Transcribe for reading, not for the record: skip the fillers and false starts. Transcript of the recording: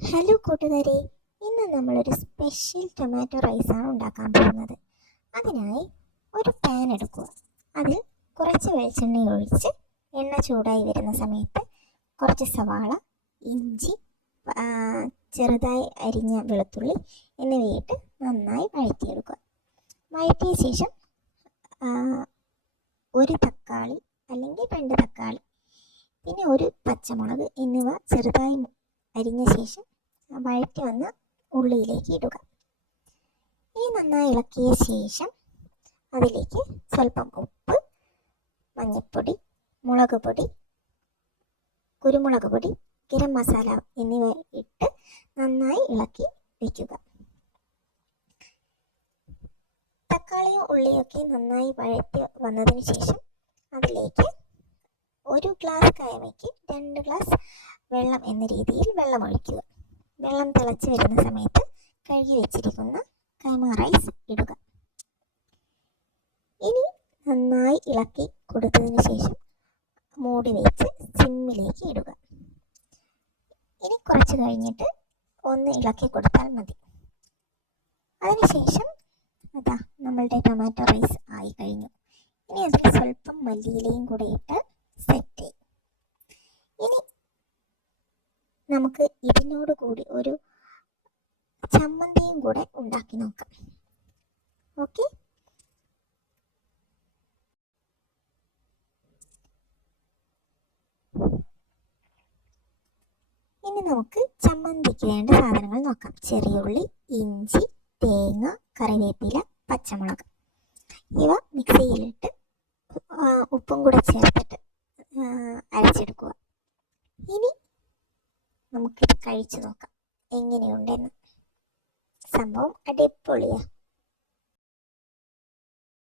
Hello കൂട്ടുകാരെ, ഇന്ന് നമ്മളൊരു സ്പെഷ്യൽ ടൊമാറ്റോ റൈസാണ് ഉണ്ടാക്കാൻ പോകുന്നത്. അതിനായി ഒരു പാൻ എടുക്കുക. അതിൽ കുറച്ച് വെളിച്ചെണ്ണ ഒഴിച്ച് എണ്ണ ചൂടായി വരുന്ന സമയത്ത് കുറച്ച് സവാള, ഇഞ്ചി, ചെറുതായി അരിഞ്ഞ വെളുത്തുള്ളി എന്നിവയിട്ട് നന്നായി വഴറ്റിയെടുക്കുക. വഴറ്റിയ ശേഷം ഒരു തക്കാളി അല്ലെങ്കിൽ 2 തക്കാളി, പിന്നെ ഒരു പച്ചമുളക് എന്നിവ ചെറുതായി അരിഞ്ഞ ശേഷം വഴറ്റി വന്ന് ഉള്ളിയിലേക്ക് ഇടുക. ഈ നന്നായി ഇളക്കിയ ശേഷം അതിലേക്ക് സ്വല്പം ഉപ്പ്, മഞ്ഞൾപ്പൊടി, മുളക് പൊടി, കുരുമുളക് പൊടി, ഗരം മസാല എന്നിവ ഇട്ട് നന്നായി ഇളക്കി വയ്ക്കുക. തക്കാളിയും ഉള്ളിയൊക്കെ നന്നായി വഴറ്റി വന്നതിന് ശേഷം അതിലേക്ക് 1 ഗ്ലാസ് കയമയ്ക്ക് 2 ഗ്ലാസ് വെള്ളം എന്ന രീതിയിൽ വെള്ളം ഒഴിക്കുക. വെള്ളം തിളച്ച് വരുന്ന സമയത്ത് കഴുകി വെച്ചിരിക്കുന്ന കൈമ റൈസ് ഇടുക. ഇനി നന്നായി ഇളക്കി കൊടുത്തതിന് ശേഷം മൂടി വെച്ച് സിമ്മിലേക്ക് ഇടുക. ഇനി കുറച്ച് കഴിഞ്ഞിട്ട് ഒന്ന് ഇളക്കി കൊടുത്താൽ മതി. അതിനുശേഷം നമ്മളുടെ ടൊമാറ്റോ റൈസ് ആയി കഴിഞ്ഞു. ഇനി അതിൽ സ്വല്പം മല്ലിയിലയും കൂടെ ഇട്ട് സെറ്റ് ചെയ്യും. ഇനി നമുക്ക് ഇതിനോട് കൂടി ഒരു ചമ്മന്തിയും കൂടെ ഉണ്ടാക്കി നോക്കാം. ഓക്കെ, ഇനി നമുക്ക് ചമ്മന്തിക്ക് വേണ്ട സാധനങ്ങൾ നോക്കാം. ചെറിയ ഉള്ളി, ഇഞ്ചി, തേങ്ങ, കറിവേപ്പില, പച്ചമുളക് ഇവ മിക്സിയിലിട്ട് ഉപ്പും കൂടെ ചേർത്തിട്ട് അരച്ചെടുക്കുക. ഇനി നമുക്കിത് കഴിച്ചു നോക്കാം എങ്ങനെയുണ്ടെന്ന്. സംഭവം അടിപൊളിയാണ്.